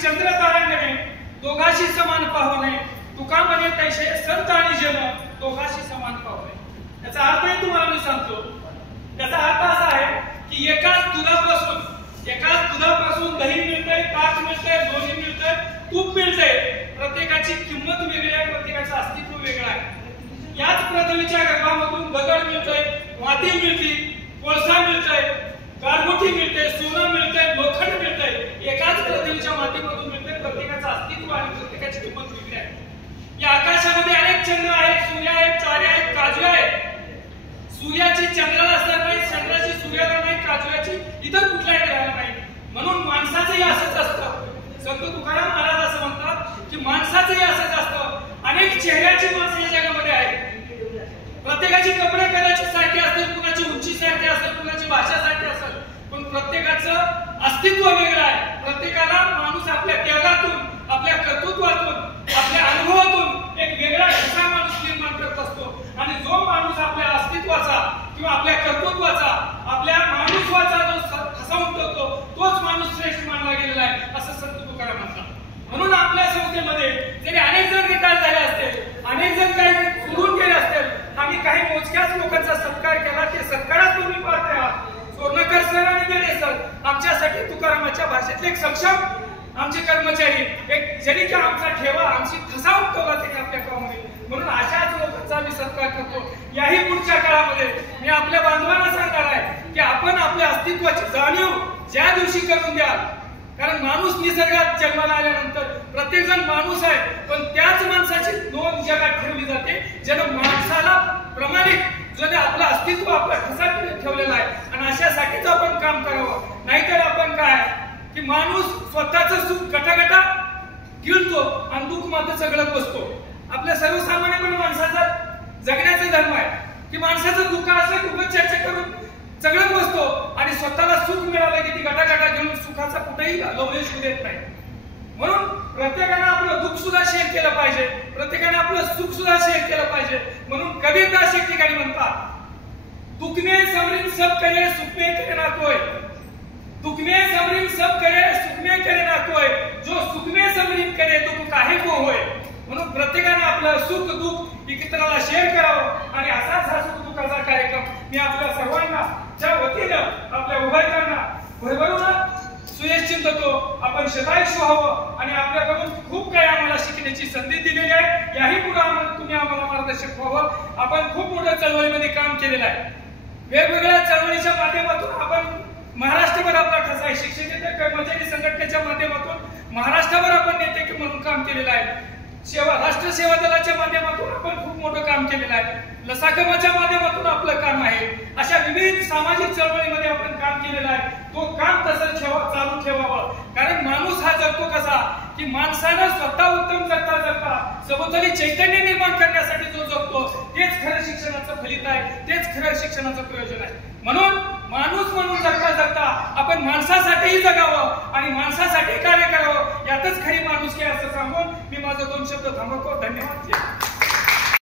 चंद्र तारांगणे दोघाशी समान पाहुणे, तुका म्हणे तैसे संत आणि जन दोघाशी समान पाहुणे। याचा अर्थ तुम्हाला मी सांगतो। त्याचा अर्थ असा आहे की एकाच दुधापासून दही मिळते, ताक मिळते, लोणी मिळते, तूप मिळते। प्रत्येकाची किंमत वेगळी आहे, प्रत्येकाचं अस्तित्व वेगळं आहे। याच पृथ्वीच्या गर्भामधून दगड मिळते, माती मिळते, कोळसा मिळते, गारगोटी मिळते, सोनं मिळते, लोखंड मिळते। एकाच पृथ्वीच्या मातीमधून मिळते। प्रत्येकाचं अस्तित्व आणि प्रत्येकाची किंमत वेगळी आहे। या आकाशामध्ये अनेक चंद्र आहेत, सूर्य आहेत, तारे आहेत, काजवे आहेत। सूर्याची चंद्राला असणार नाही, चंद्राची सूर्याला नाही, काजव्याची इतर कुठल्याही ग्रहाला नाही। म्हणून माणसाचंही असंच असतं। संत तुकाराम महाराज असं म्हणतात की माणसाचंही असंच असतं। अनेक चेहऱ्याची माणसं या जगामध्ये आहेत। प्रत्येकाची कपडे कदाचित सारखी असतील, कुणाची उंची सारखी असेल, कुणाची भाषा सारखी असेल, पण प्रत्येकाचं अस्तित्व वेगळं आहे। प्रत्येकाला माणूस आपल्या त्यागातून, आपल्या कर्तृत्वातून, आपल्या अनुभवातून एक वेगळा ठसा माणूस निर्माण करत असतो। आणि जो माणूस आपल्या अस्तित्वाचा किंवा आपल्या कर्तृत्वाचा, आपल्या माणुसत्वाचा जो ठसा उमटवतो तोच माणूस श्रेष्ठ मानला गेलेला आहे, असं संत तुकाराम म्हणतात। म्हणून आपल्या संस्थेमध्ये जरी अनेक जण रिटायर झाले असतील, अनेक जण काही सोडून गेले असतील, आम्ही काही मोजक्याच लोकांचा सत्कार केला, ते सत्कारात तुम्ही पाहत आहात। सोनकर सर आणि देरे सर आमच्यासाठी तुकारामाच्या भाषेतले एक सक्षम आमचे कर्मचारी, एक जरी की आमचा ठेवा, आमची ठसा उमटवला त्यांनी आपल्या कामामध्ये। म्हणून अशाच लोकांचा मी सत्कार करतो। याही पुढच्या काळामध्ये मी आपल्या बांधवांना सांगणार आहे की आपण आपल्या अस्तित्वाची जाणीव ज्या दिवशी करून द्याल, कारण माणूस निसर्गात जन्माला आल्यानंतर प्रत्येक जण माणूस आहे, पण त्याच माणसाची नोंद जगात ठेवली जाते ज्यानं माणसाला प्रमाणित जो आपलं अस्तित्व आपला ठसा ठेवलेला आहे। आणि अशासाठीच आपण काम करावं। नाहीतर आपण काय की माणूस स्वतःचं सुख गटागटा गिळतो आणि दुःख मात्र सगळं बसतो। आपल्या सर्वसामान्यपणे माणसाचा जगण्याचा धर्म आहे की माणसाचं दुःख असं खूपच चर्चा करून सगळं बसतो आणि स्वतःला सुख मिळालं की ती गटागटा घेऊन सुखाचा कुठेही लवलेश होऊ देत नाही। म्हणून प्रत्येकाने आपलं दुःख सुद्धा शेअर केलं पाहिजे, प्रत्येकाने आपलं सुख सुद्धा शेअर केलं पाहिजे। म्हणून कबीरदास एक ठिकाणी म्हणतात, दुख में समरिन सब करे, सुख में करे ना कोई। दुख में समरिन सब करे, सुख में करे ना कोई। जो सुख में समरिन करे, दुःख काहे को होय। म्हणून प्रत्येकाने आपलं सुख दुःख एकमेकांना शेअर करावं। आणि असाच हा सुख दुःखाचा कार्यक्रम मी आपल्या सर्वांना च्या वतीनं आपल्या उभयतांना भरभरून सुयश चिंततो। आपण शतायुष्य व्हावं आणि आपल्याकडून खूप काही आम्हाला शिकण्याची संधी दिलेली आहे। याही पुढे तुम्ही आम्हाला मार्गदर्शक व्हावं। आपण खूप मोठ्या चळवळीमध्ये काम केलेलं आहे। वेगवेगळ्या चळवळीच्या माध्यमातून आपण महाराष्ट्रभर आपला ठसा आहे। शिक्षक कर्मचारी संघटनेच्या माध्यमातून महाराष्ट्रावर आपण नेते म्हणून काम केलेलं आहे। राष्ट्र सेवा दलाच्या माध्यमातून आपण खूप मोठं काम केलेलं आहे। लसाकमाच्या माध्यमातून आपलं काम आहे। अशा विविध सामाजिक चळवळीमध्ये आपण काम केलेलं आहे। तो काम तसंच चालू ठेवावं। कारण माणूस हा जगतो कसा की माणसानं स्वतः उत्तम जगता जगता सभोवताली चैतन्य निर्माण करण्यासाठी जो जगतो तेच खरं शिक्षणाचं फलित आहे, तेच खरं शिक्षणाचं प्रयोजन आहे। म्हणून माणूस म्हणून जगता जगता आपण माणसासाठीही जगावं आणि माणसासाठी कार्य करावं, यातच खरी माणुसकी असं सांगून मी माझं 2 शब्द थांबवतो। धन्यवाद।